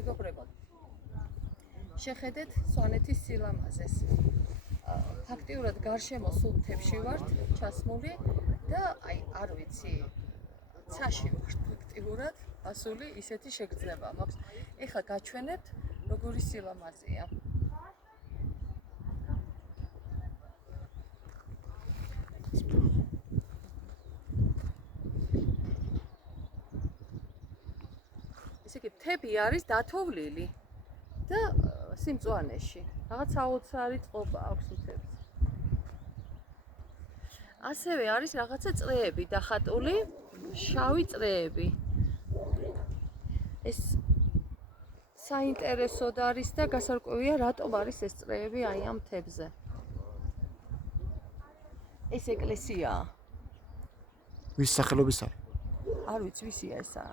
მეგობრებო, შეხედეთ სვანეთის სილამაზეს. ფაქტიურად გარშემო სულ მთებში ვართ ჩასმული და არ ვიცი, ცაში ვართ ფაქტიურად, ასული ისეთი შეგრძნება მაქვს. ეხლა გაჩვენებთ, როგორი სილამაზეა. ესე იგი, მთები არის დათოვლილი და სიმწვანეში. რაღაც საოცარი წყობა აქვს მთებზე. ასევე არის რაღაცა წრეები დახატული, შავი წრეები. ეს საინტერესოდ არის და გასარკვევია, რატომ არის ეს წრეები აი ამ მთებზე. ეს ეკლესიაა. ვის სახელობის არის? არ ვიცი, ვისია ესა.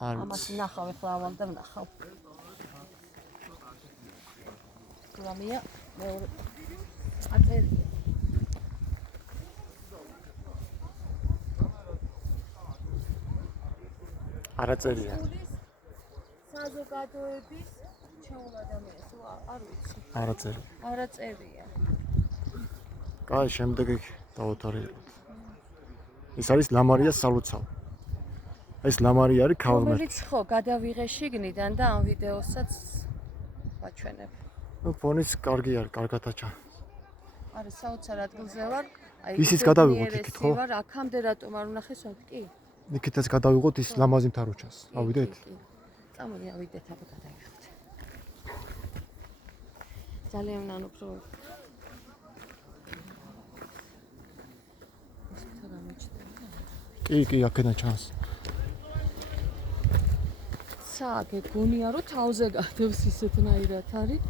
არ ამას ვიცი. ნახავ, ეხლა ავალ და ვნახავ. ლამია მეორე აწერ არა წერია. საზოგადოების ჩაულ ადამიანს არ ვიცი. არა წერია. არა წერია. კაი, შემდეგი დავუთარიღოთ. ეს არის ლამარიას სალოცავი. ეს ლამარია არის ქალღმერთი. რომელიც ხო გადავიღე შიგნიდან და ამ ვიდეოსაც ვაჩვენებ. ნუ ფონის კარგი არის, კარგად აჩა. არის საოცარ ადგილზე ვარ. ისიც გადავიღოთ იქით, ხო? ვარ აქამდე რატომ არ ვნახეს ვარ კი? იქითაც გადავიღოთ ის ლამაზი მთაროჩას. ავიდეთ? წამოდი ავიდეთ აბა გადავიღოთ. ძალიან ნანუქრო. კი, აქედან ჩანს. სააგე გონია რომ თავზე გადავს ისეთნაირად არის.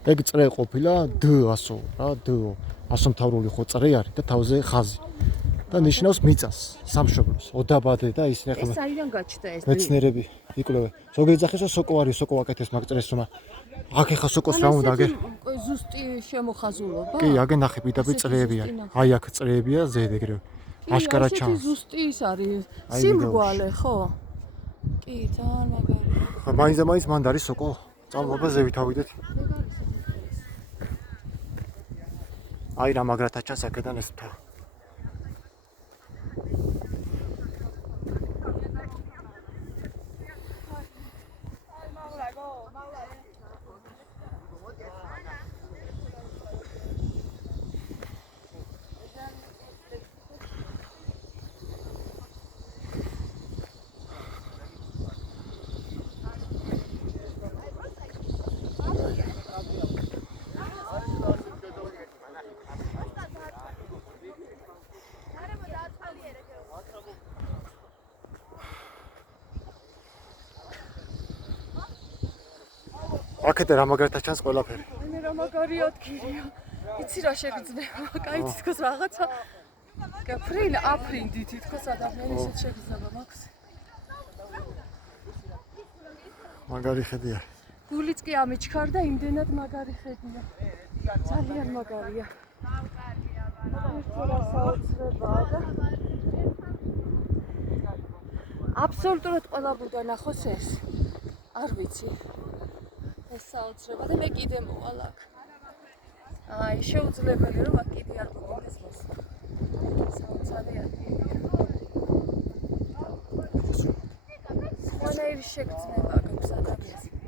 ეგ წრე ყოფილა D100 რა, D100. ასომთავრული ხო წრე არის და თავზე ხაზი. და ნიშნავს მიწას, სამშობლოს, ოდაბადე და ისინი ეს საიდან გაჩნდა ეს? მეცნიერები იკვლევენ. ზოგიერთი ძახის სოკო არის, სოკო აკეთებს მაგ წრეს, თუმცა აქ ეხა სოკოს რა უნდა აგერ? ზუსტი შემოხაზულობა? კი, აგე ნახე, პირდაპირ წრეები არის. აი აქ წრეებია ზედ ეგრევე. აშკარად ჩანს. ესეთი ზუსტი ის არის. სიმრგვალე, ხო? კი, ძალიან მაგარი. ხა მაინც მანდ არის სოკო. წამოვა ზევით ავიდეთ. აი რა მაგრად აჩანს აქედან ეს მთა. აქეთ რა მაგრად აჩანს ყველაფერი. მე რა მაგარი ადგილია. იცი რა შეგრძნება? კაი თითქოს რაღაცა აფრინდი თითქოს ადამიანი ისეთ შეგრძნება მაქვს. მაგარი ხედია. გულიც კი ამიჩქარ და იმდენად მაგარი ხედია. ძალიან მაგარია. აბსოლუტურად ყველა ბუდა ნახოს ეს. არ ვიცი. ეს საოცრება და მე კიდე მოვალ აქ. აი, შეუძლებელი რომ აქ კიდე არ მოგდეს მოსვლა. საოცარი ადგილია. ყველაფერი შეგრძნება გაქვს ადამიანს.